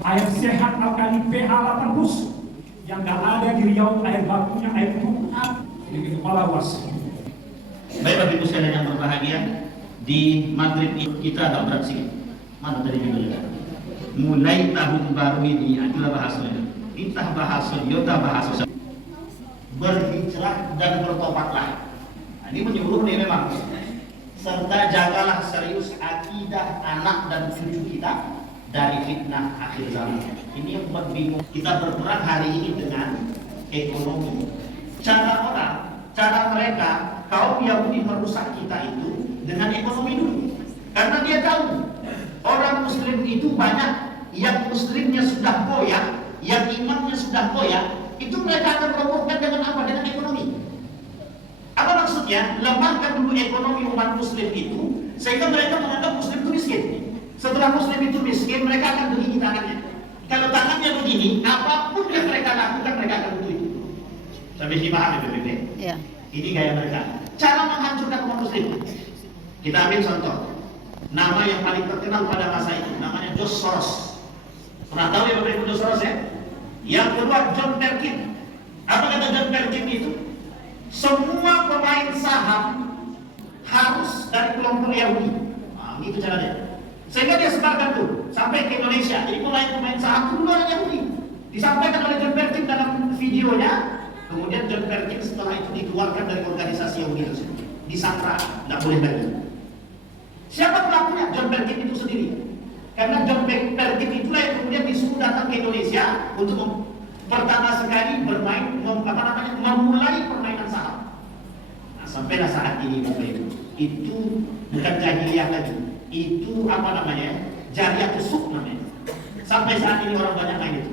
Air sehat alkali pH 80 yang gak ada di Riau, air bakunya air Quran di kepala ruas. Baik Bapak Ibu sekalian yang berbahagia, di maghrib kita agak berat sedikit. Mana tadi judulnya? Mulai tahun baru ini adalah bahasanya. Kita bahasa Yota bahasa berhijrah dan bertobatlah. Nah, ini menyuruh nih memang. Serta jagalah serius akidah anak dan cucu kita dari fitnah akhir zaman. Ini yang buat bingung. Kita berperang hari ini dengan ekonomi. Cara mereka kaum Yahudi merusak kita itu dengan ekonomi dulu. Karena dia tahu orang Muslim itu banyak yang Muslimnya sudah goyah, yang imannya sudah goyah, itu mereka akan merobohkan dengan apa? Dengan ekonomi. Apa maksudnya? Lemahkan dulu ekonomi umat Muslim itu, sehingga mereka menganggap Muslim itu miskin. Setelah Muslim itu miskin, mereka akan begini tangannya. Kalau tangannya begini, apapun yang mereka lakukan, mereka akan butuh itu. Sampai dipahami BPP? Ya. Ini gaya mereka. Cara menghancurkan umat Muslim. Kita ambil contoh. Nama yang paling terkenal pada masa itu, namanya George Soros. Pernah tahu ya Bapak Ibu George Soros ya? Yang kedua John Perkin. Apa kata John Perkin itu? Semua pemain saham harus dari kelompok Yahudi. Nah, itu caranya. Sehingga dia sebarkan tuh sampai ke Indonesia. Jadi pemain saham itu orang Yahudi. Disampaikan oleh John Perkin dalam videonya. Kemudian John Perkin setelah itu dikeluarkan dari organisasi Yahudi tersebut. Disandra, tidak boleh lagi. Siapa pelakunya? John Perkin itu sendiri. Karena John Perkin itulah yang kemudian disuruh datang ke Indonesia untuk pertama sekali memulai permainan saham. Nah, sampailah saat ini Bapak Ibu, itu bukan jahiliyah lagi, itu jariah tusuk namanya. Sampai saat ini orang banyak main itu.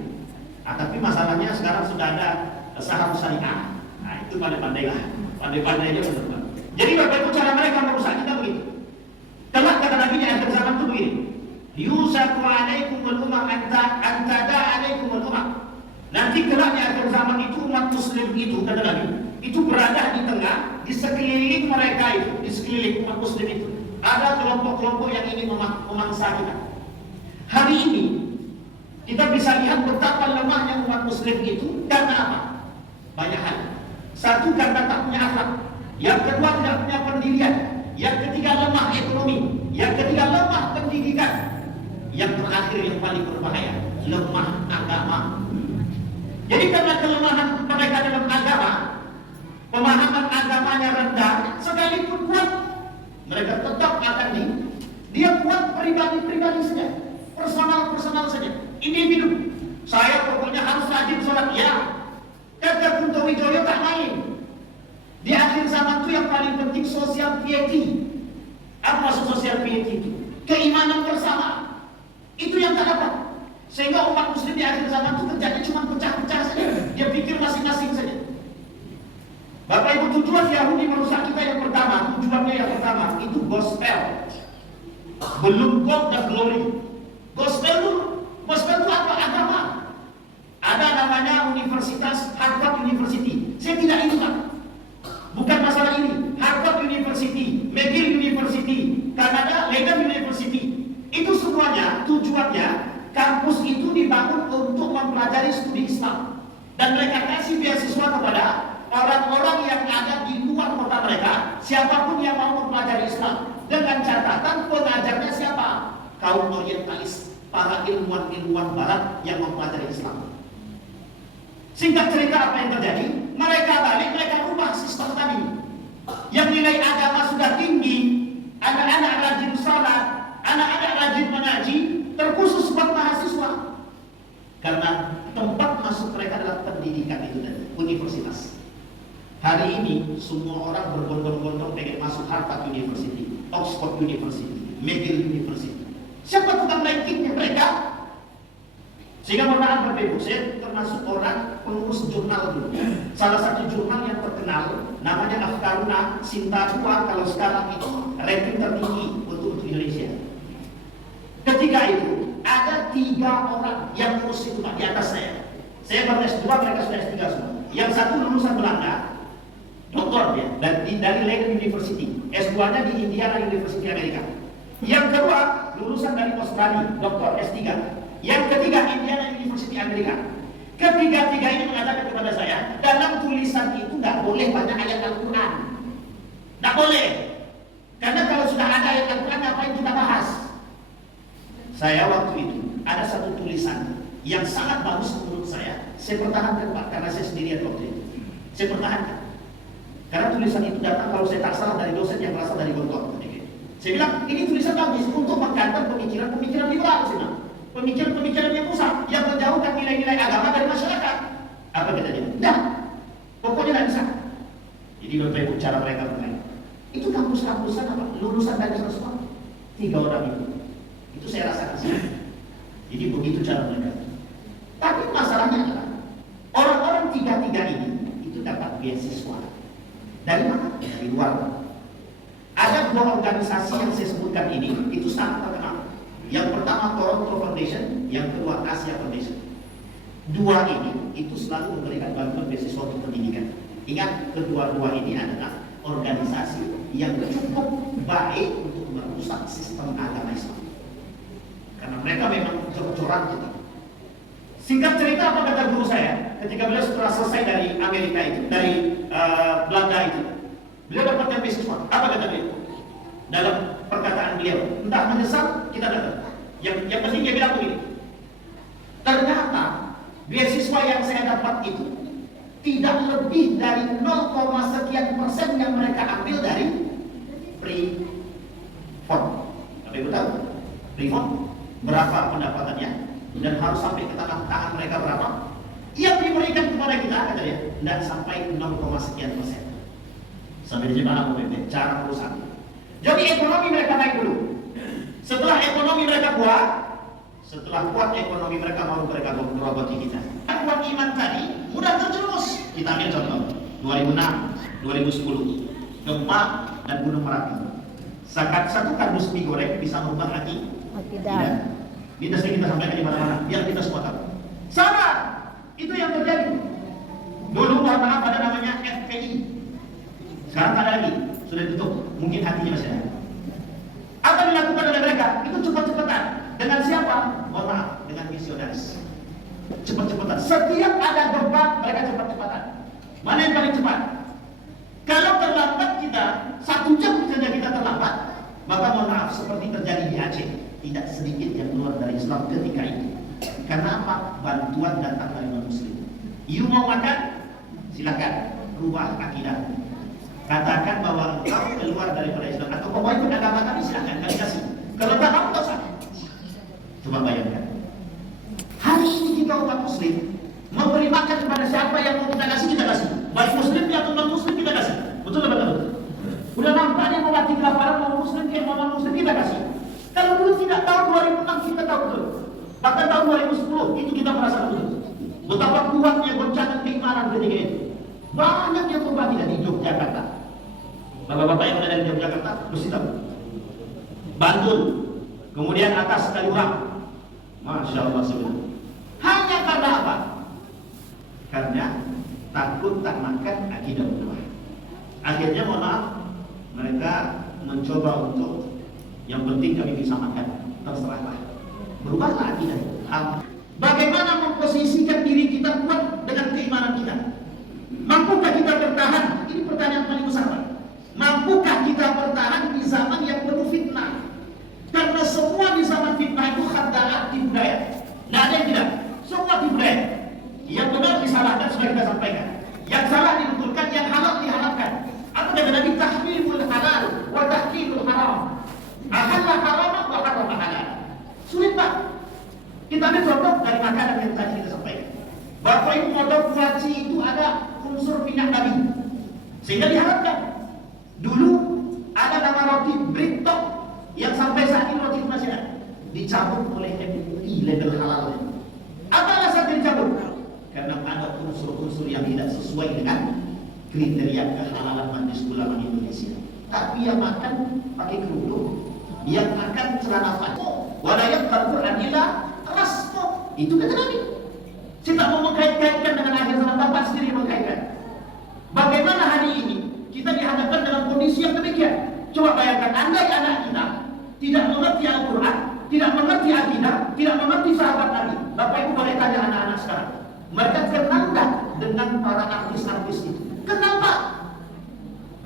Nah, tapi masalahnya sekarang sudah ada saham syariah. Nah, itu pandai-pandailah, pandai-pandai dia benar. Jadi Bapak Ibu, cara mereka merusak kita begitu. Kelak kata Nabi di akhir zaman itu begini. Yusaku alaikumul umam antada alaikumul umam. Nanti kelak di akhir zaman itu umat Muslim itu kata Nabi, itu berada di tengah, di sekeliling mereka itu, di sekeliling umat Muslim itu ada kelompok-kelompok yang ingin memangsa kita. Hari ini kita bisa lihat betapa lemahnya umat Muslim itu karena apa? Banyak hal. Satu, karena tak punya akhlak. Yang kedua, tidak punya pendirian. Yang ketiga, lemah ekonomi. Yang ketiga, lemah pendidikan. Yang terakhir yang paling berbahaya, lemah agama. Jadi karena kelemahan mereka dalam agama, pemahaman agamanya rendah, sekalipun kuat, mereka tetap akan dia buat pribadi-pribadi saja, personal saja, individu. Saya pokoknya harus rajin sholat, ya. Kata Kunto Wijoyo tak main. Di akhir zaman itu yang paling penting social piety. Apa maksud social piety itu? Keimanan bersama. Itu yang tak dapat. Sehingga umat Muslim di akhir zaman itu kerjanya cuma pecah-pecah saja. Dia pikir masing-masing saja. Bapak Ibu, tujuan Yahudi merusak kita yang pertama, tujuannya yang pertama itu gospel. Belum God dan glory. Gospel itu apa? Agama. Ada namanya Universitas Harvard University. Saya tidak ingat, Pak. Bukan masalah ini. Harvard University, McGill University, Kanada Leiden University. Itu semuanya tujuannya kampus itu dibangun untuk mempelajari studi Islam. Dan mereka kasih beasiswa kepada orang-orang yang ada di luar kota mereka, siapapun yang mau mempelajari Islam. Dengan catatan pengajarnya siapa? Kaum orientalis, para ilmuwan-ilmuwan barat yang mempelajari Islam. Singkat cerita apa yang terjadi? Mereka balik, mereka rubah sistem tadi. Yang nilai agama sudah tinggi, anak-anak rajin sholat, anak-anak rajin mengaji, terkhusus buat mahasiswa. Karena tempat masuk mereka adalah pendidikan itu tadi, universitas. Hari ini semua orang berbondong-bondong pengen masuk Harvard University, Oxford University, McGill University. Siapa tukang rankingnya mereka? Sehingga mohon maaf Bapak Ibu, saya termasuk orang pengurus jurnal dulu. Salah satu jurnal yang terkenal namanya Afkaruna Sintatua, kalau sekarang itu ranking tertinggi untuk Indonesia. Ketika itu ada 3 orang yang ngurus itu di atas saya. Saya baru S2, mereka sudah S3 semua. Yang satu lulusan Belanda, doktor dia dari Leiden University. S2-nya di Indiana University Amerika. Yang kedua lulusan dari Australia, doktor S3. Yang ketiga, Indiana University Amerika. Ketiga-tiga ini mengatakan kepada saya, dalam tulisan itu nggak boleh banyak ayat Al-Quran. Nggak boleh. Karena kalau sudah ada ayat Al-Quran, ngapain kita bahas? Saya waktu itu ada satu tulisan yang sangat bagus menurut saya pertahankan Pak, karena saya sendirian waktu itu. Saya pertahankan. Karena tulisan itu datang, kalau saya tak salah, dari dosen yang berasal dari Gontor. Saya bilang, ini tulisan bagus untuk menggantar pemikiran-pemikiran liberal. Pemikiran-pemikiran yang rusak, yang menjauhkan nilai-nilai agama dari masyarakat. Apa kata dia? Tidak. Pokoknya tidak bisa. Jadi Bapak Ibu, cara mereka bermain. Itu kampus-kampusan apa? Lulusan dari semua. 3 orang itu. Itu saya rasakan sih. Jadi begitu cara mereka. Tapi masalahnya adalah orang-orang 3-3 ini itu dapat beasiswa. Dari mana? Dari luar. Ada 2 organisasi yang saya sebutkan ini, itu sangat terkenal. Yang pertama Toronto Foundation, yang kedua Asia Foundation. 2 ini itu selalu memberikan bantuan beasiswa untuk pendidikan. Ingat, kedua-dua ini adalah organisasi yang cukup baik untuk merusak sistem agama Islam. Karena mereka memang jor-joran gitu. Singkat cerita, apa kata guru saya ketika beliau setelah selesai dari Amerika itu, dari Belanda itu, beliau dapatkan beasiswa. Apa kata beliau? Dalam perkataan beliau, entah menyesal, kita datang. Yang penting dia bilang begini, ternyata beasiswa yang saya dapat itu tidak lebih dari 0,sekian% yang mereka ambil dari free fund. Tapi ibu tahu free fund berapa pendapatannya dan harus sampai ke tangan mereka berapa? Yang diberikan kepada kita, kata dia, tidak sampai 0,sekian%. Sampai di mana BPP cara perusahaan. Jadi ekonomi mereka naik dulu. Setelah ekonomi mereka kuat, setelah kuat ekonomi mereka, mau mereka meroboti kita. Kuat iman tadi mudah terjerumus. Kita ambil contoh 2006, 2010 gempa dan gunung Merapi. Satu kardus mie goreng bisa merubah hati tidak. Ini sering kita sampaikan di mana-mana biar kita semua tahu. Sama, itu yang terjadi. Dulu mohon maaf ada namanya FPI. Sekarang tak ada lagi, sudah ditutup. Mungkin hatinya masih ada. Apa yang dilakukan oleh mereka? Itu cepat-cepatan. Dengan siapa? Mohon maaf, dengan misionaris. Cepat-cepatan. Setiap ada gempa, mereka cepat-cepatan. Mana yang paling cepat? Kalau terlambat kita, 1 jam saja kita terlambat, maka mohon maaf, seperti terjadi di Aceh. Tidak sedikit yang keluar dari Islam ketika itu. Karena apa? Bantuan datang dari non-muslim. You mau makan? Silakan. Rubah akidah. Katakan bahwa engkau keluar daripada Islam atau kau ikut agama kami, silakan kami kasih. Kalau tak mau, tak usah. Coba bayangkan. Hari ini kita umat muslim memberi makan kepada siapa yang mau kita kasih, kita kasih. Baik muslim atau non muslim kita kasih. Betul atau betul? Udah nampak dia mau mati kelaparan, mau muslim atau non muslim kita kasih. Kalau dulu tidak, tahun 2006 kita tahu betul. Bahkan tahun 2010 itu kita merasa betul. Betapa kuatnya goncangan keimanan ketika itu. Banyak yang berbagi di Yogyakarta. Bapak-bapak yang ada di Yogyakarta mesti tahu. Bantul, kemudian atas Kaliurang. Masya Allah sebenarnya. Hanya karena apa? Karena takut tak makan akidah ulama. Akhirnya mohon maaf, mereka mencoba untuk yang penting kami bisa makan, terserahlah. Berubahlah akidah. Bagaimana memposisikan diri kita kuat dengan keimanan kita? Mampukah kita bertahan? Ini pertanyaan paling besar, Pak. Mampukah kita bertahan di zaman yang penuh fitnah? Karena semua di zaman fitnah itu khada'at di budaya. Tidak ada yang tidak. Semua di budaya. Yang benar disalahkan sudah kita sampaikan. Yang salah dibetulkan, yang halal dihalalkan. Apa kata Nabi? Tahrimul halal wa tahrimul haram. Ahallah haram wa haram halal. Sulit, Pak. Kita ambil contoh dari makanan yang tadi kita sampaikan. Bapak Ibu mau tahu kuaci itu ada unsur minyak nabi, sehingga diharapkan. Dulu ada nama roti Brittok yang sampai saat ini roti itu masih ada, dicabut oleh MUI level halal. Apa alasan dicabut? Karena ada unsur-unsur yang tidak sesuai dengan kriteria kehalalan Majelis Ulama Indonesia. Tapi yang makan pakai kerudung, yang makan celana panjang, walayat Al-Quran ila rasmo. Itu kata Nabi. Kita mau mengkait-kaitkan dengan akhir zaman, Bapak sendiri mengkaitkan. Bagaimana hari ini kita dihadapkan dengan kondisi yang demikian? Coba bayangkan, andai anak kita tidak mengerti Al-Quran, tidak mengerti akidah, tidak mengerti sahabat Nabi. Bapak Ibu boleh tanya anak-anak sekarang, mereka kenal nggak dengan para artis-artis itu? Kenapa?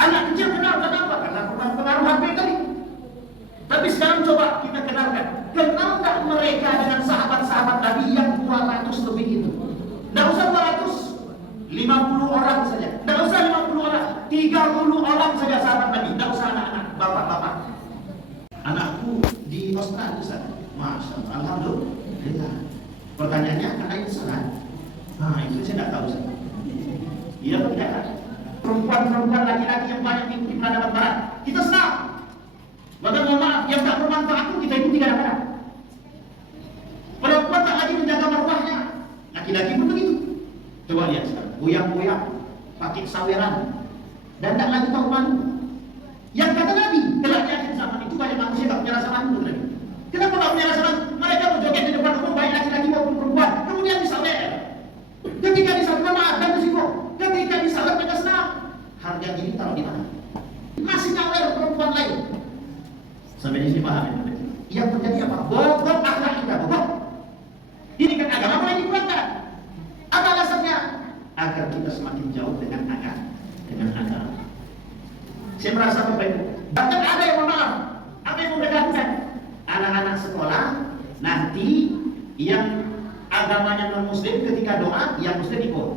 Anak kecil kenal, kenapa? Karena pengaruh HP tadi. Tapi sekarang coba kita kenalkan, kenal nggak mereka dengan sahabat-sahabat Nabi yang 200 lebih itu? Nggak usah 200, 50 orang saja. Nggak usah 50 orang, 30 orang saja sahabat Nabi. Nggak usah anak-anak, bapak-bapak. Anakku di Australia, Ustaz. Masya Allah, alhamdulillah. Pertanyaannya, karena itu salah. Nah, itu saya tidak tahu, Ustaz. Iya atau tidak? Perempuan-perempuan laki-laki yang banyak di peradaban barat, kita senang. Bahkan mohon maaf, yang tak bermanfaat pun kita ikuti kadang-kadang. Perempuan tak lagi menjaga marwahnya, laki-laki pun begitu. Coba lihat sekarang, goyang-goyang, pakai saweran, dan tak lagi tahu malu. Yang kata Nabi, kelak di akhir zaman itu banyak manusia tak punya rasa malu. Kenapa tak punya rasa malu? Mereka berjoget di depan umum, baik laki-laki maupun perempuan, kemudian disawer. Ketika disawer, maaf dan risiko. Ketika disawer, mereka senang. Harga diri taruh di mana? Masih nyawer perempuan lain. Sampai di sini paham ya? Yang terjadi apa? Bobot akhlak kita, bobot. Ini kan agama mulai dikuatkan. Apa alasannya? Agar kita semakin jauh dengan agama. Saya merasa berbeda. Bahkan ada yang maaf, apa yang membedakan? Anak-anak sekolah nanti yang agamanya non-muslim ketika doa, yang muslim ikut.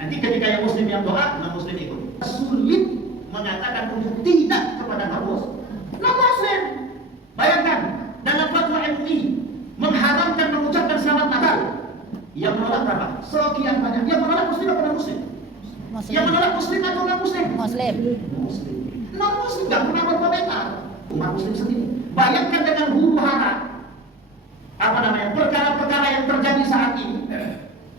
Nanti ketika yang muslim yang doa, non-muslim ikut. Sulit mengatakan untuk tidak kepada non-muslim. Bayangkan, dalam fatwa MUI mengharamkan mengucapkan selamat Natal. Yang menolak berapa? Sekian banyak. Yang menolak muslim atau non-muslim? Yang menolak muslim atau non-muslim? Muslim. Non-muslim tidak pernah berkomentar. Umat muslim sendiri. Bayangkan dengan huru hara perkara-perkara yang terjadi saat ini.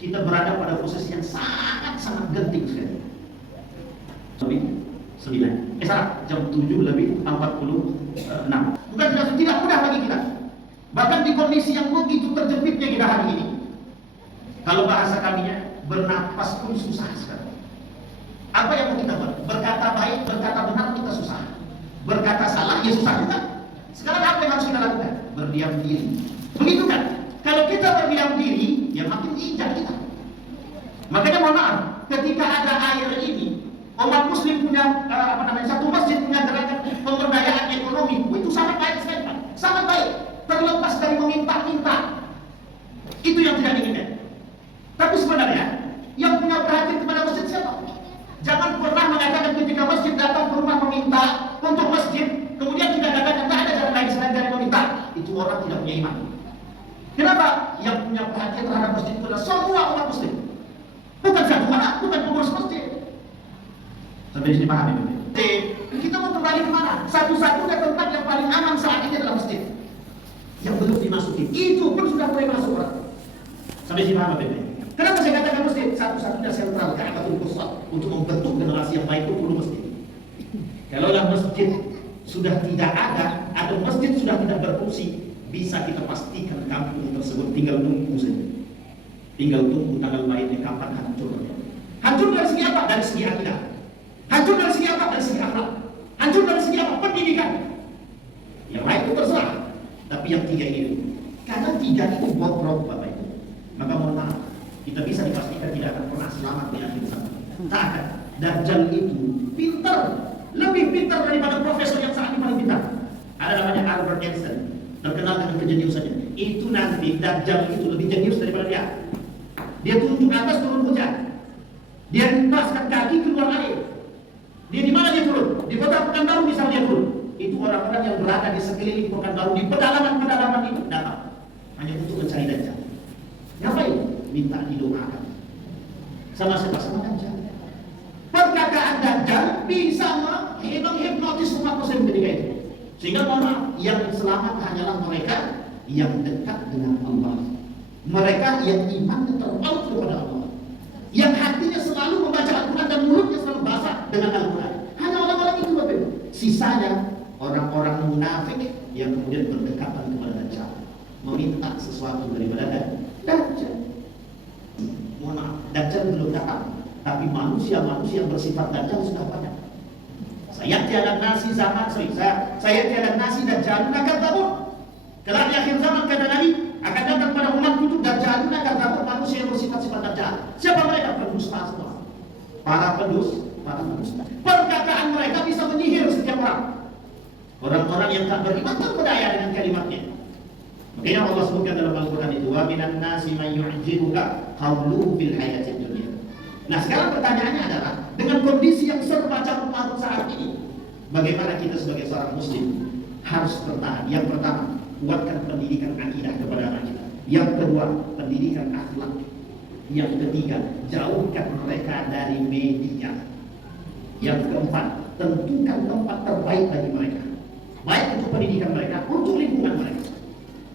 Kita berada pada posisi yang sangat-sangat genting sekali. Jam 7 lebih 46. Bukan tidak mudah bagi kita. Bahkan di kondisi yang begitu terjepitnya kita hari ini. Kalau bahasa kaminya, bernapas pun susah sekali. Apa yang mau kita buat? Berkata baik, berkata benar kita susah. Berkata salah, ya susah juga. Sekarang apa yang harus kita lakukan? Berdiam diri. Begitu kan? Kalau kita berdiam diri, ya makin injak kita. Makanya mohon maaf, ketika ada air ini, umat muslim punya satu masjid punya gerakan pemberdayaan ekonomi, itu sangat baik sekali, Pak. Sangat baik. Terlepas dari meminta-minta. Itu yang tidak diinginkan. Tapi sebenarnya yang punya perhatian kepada masjid siapa? Jangan pernah mengatakan ketika masjid datang ke rumah meminta untuk masjid, kemudian kita katakan tak ada jalan lain selain dari meminta. Itu orang tidak punya iman. Kenapa? Yang punya perhatian terhadap masjid itu adalah semua umat muslim. Bukan satu orang, bukan pengurus masjid. Sampai di sini paham ya? Kita mau kembali kemana? Satu-satunya tempat yang paling aman saat ini adalah masjid. Yang belum dimasuki, itu pun sudah mulai masuk orang. Sampai di sini paham ya? Kenapa saya katakan masjid? Satu-satunya sentral Ka'batul Pusat untuk membentuk generasi yang baik itu perlu masjid. Kalaulah masjid sudah tidak ada atau masjid sudah tidak berfungsi, bisa kita pastikan kampung tersebut tinggal nunggu saja. Tinggal tunggu tanggal mainnya kapan hancur. Hancur dari segi apa? Dari segi akidah. Hancur dari segi apa? Dari segi akhlak. Hancur dari segi apa? Pendidikan. Yang lain itu terserah. Tapi yang tiga ini, karena tiga itu bobrok Bapak Ibu, maka mohon maaf, kita bisa dipastikan tidak akan pernah selamat di akhir zaman. Tak akan. Dajjal itu pintar, lebih pintar daripada profesor yang saat ini paling pintar. Ada namanya Albert Einstein, terkenal dengan kejeniusannya. Itu nanti Dajjal itu lebih jenius daripada dia. Dia tunjuk atas turun hujan. Dia lepaskan kaki keluar air. Dia di mana dia turun? Di kota Pekanbaru misalnya dia turun. Itu orang-orang yang berada di sekeliling Pekanbaru, di pedalaman-pedalaman itu datang hanya untuk mencari Dajjal. Ngapain? Minta didoakan. Sama siapa? Sama Dajjal. Perkataan Dajjal bisa menghipnotis umat muslim ketika itu. Sehingga mohon maaf, yang selamat hanyalah mereka yang dekat dengan Allah. Mereka yang iman terpaut kepada Allah. Yang hatinya selalu membaca Al-Quran dan mulutnya selalu basah dengan Al-Quran. Hanya orang-orang itu Bapak. Sisanya orang-orang munafik yang kemudian berdekatan kepada Dajjal, meminta sesuatu daripada Dajjal. Mohon maaf, Dajjal belum datang, tapi manusia-manusia yang bersifat Dajjal sudah banyak. Saya tiada nasi zaman, saya tiada nasi Dajjal akan tabur. Kelak di akhir zaman kata Nabi akan datang pada umat itu dajjalun akan dapat manusia yang bersifat-sifat dajjal. Siapa mereka? Pendusta semua. Para pendusta. Perkataan mereka bisa menyihir setiap orang. Orang-orang yang tak beriman terpedaya dengan kalimatnya. Makanya Allah sebutkan dalam Al-Quran itu, wa minan nasi man yu'jibuka qawluhu fil hayatid dunya. Nah, sekarang pertanyaannya adalah dengan kondisi yang serba carut marut saat ini, bagaimana kita sebagai seorang muslim harus bertahan? Yang pertama, kuatkan pendidikan akidah kepada anak kita. Yang kedua, pendidikan akhlak. Yang ketiga, jauhkan mereka dari media. Yang keempat, tentukan tempat terbaik bagi mereka, baik untuk pendidikan mereka, untuk lingkungan mereka.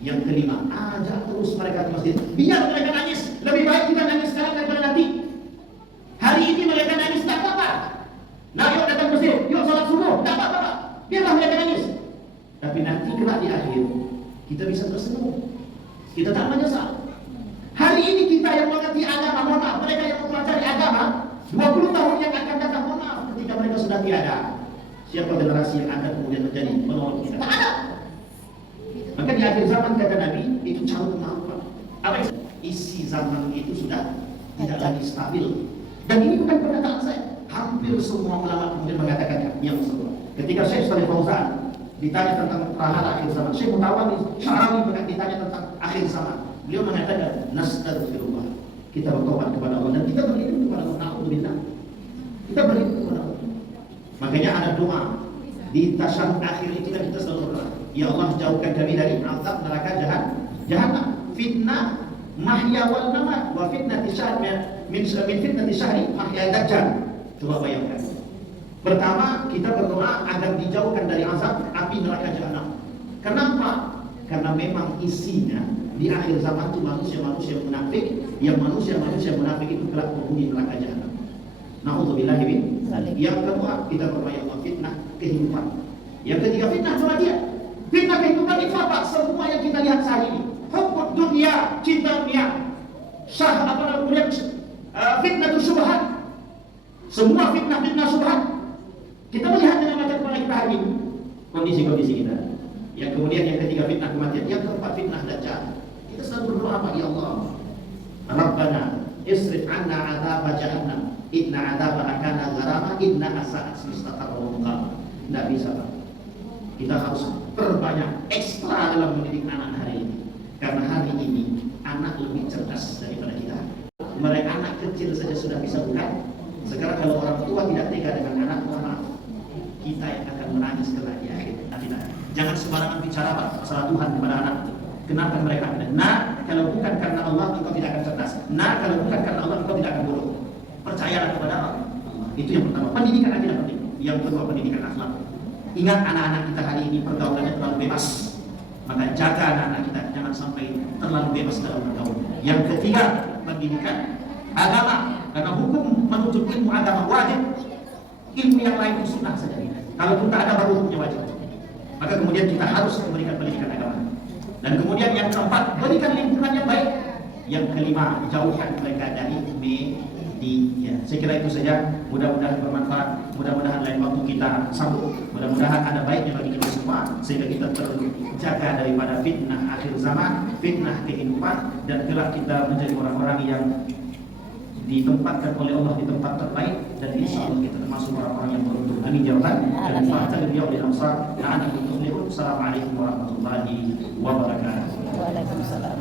Yang kelima, ajak terus mereka ke masjid. Biar mereka nangis. Lebih baik kita nangis sekarang daripada nanti. Hari ini mereka nangis, tak apa-apa. Nah, yuk datang ke masjid, yuk sholat subuh, tak apa-apa. Biarlah mereka nangis. Tapi nanti kelak di akhir, kita bisa tersenyum. Kita tak menyesal. Hari ini kita yang mengerti agama, mohon maaf, mereka yang mempelajari agama, 20 tahun yang akan datang, mohon maaf, ketika mereka sudah tiada, siapa generasi yang akan kemudian menjadi penolong kita? Tak ada. Maka di akhir zaman kata Nabi, itu carut marut. Apa itu? Isi zaman itu sudah tidak lagi stabil. Dan ini bukan perkataan saya. Hampir semua ulama kemudian mengatakan yang semua. Ketika Syekh Shalih Fauzan ditanya tentang pahala akhir zaman, Syekh Mutawalli Syarawi ditanya tentang akhir zaman, beliau mengatakan nastaghfirullah, kita bertobat kepada Allah dan kita berlindung kepada Allah. Alhamdulillah, kita berlindung kepada Allah. Makanya ada doa di tasyahud akhir itu kan kita selalu berdoa, ya Allah jauhkan kami dari azab neraka jahanam, fitnah mahya wal mamat, wa fitnati syahr min fitnati syahri mahya dajjal. Coba bayangkan. Pertama, kita berdoa agar dijauhkan dari azab api neraka jahanam. Kenapa? Karena memang isinya di akhir zaman itu manusia-manusia munafik, yang manusia-manusia munafik itu kelak penghuni neraka jahanam. Na'udzubillah min dzalik. Yang kedua, kita berdoa ya Allah fitnah kehidupan. Yang ketiga, fitnah kematian. Fitnah kehidupan itu apa? Semua yang kita lihat saat ini. Hubbud dunia, cinta dunia. Fitnah itu subhan. Semua fitnah subhan. Kita melihat dengan mata kepala kita hari ini kondisi-kondisi kita. Yang kemudian yang ketiga fitnah kematian. Yang keempat fitnah dajjal. Kita selalu berdoa bagi Allah, Rabbana isrif anna adzab jahannam inna adzabaha kana gharama inna sa'at mustaqarra wa muqama. Tidak bisa, Pak. Kita harus perbanyak ekstra dalam mendidik anak hari ini. Karena hari ini anak lebih cerdas daripada kita. Mereka anak kecil saja sudah bisa bukan. Sekarang kalau orang tua tidak tega dengan anak, mohon maaf, kita yang akan menangis kelak di akhir kita. Jangan sembarangan bicara Pak masalah Tuhan kepada anak. Kenapa mereka tidak? Nah, kalau bukan karena Allah engkau tidak akan cerdas. Nah, kalau bukan karena Allah engkau tidak akan bodoh. Percayalah kepada Allah. Itu yang pertama. Pendidikan akidah penting. Yang kedua pendidikan akhlak. Ingat anak-anak kita hari ini pergaulannya terlalu bebas. Maka jaga anak-anak kita jangan sampai terlalu bebas dalam bergaul. Yang ketiga pendidikan agama. Karena hukum menuntut ilmu agama wajib. Ilmu yang lain itu sunnah saja. Kalau kita ada baru hukumnya wajib. Maka kemudian kita harus memberikan pendidikan agama. Dan kemudian yang keempat, berikan lingkungan yang baik. Yang kelima, jauhkan mereka dari media. Saya kira itu saja. Mudah-mudahan bermanfaat. Mudah-mudahan lain waktu kita sambung. Mudah-mudahan ada baiknya bagi kita semua, sehingga kita terjaga daripada fitnah akhir zaman, fitnah kehidupan, dan kelak kita menjadi orang-orang yang ditempatkan oleh Allah di tempat terbaik, dan insya Allah kita termasuk orang-orang yang beruntung. Amin ya rabbal alamin. Fa'tal biyau lil amsar la'anakum tuflihun. Assalamualaikum warahmatullahi wabarakatuh. Waalaikumsalam.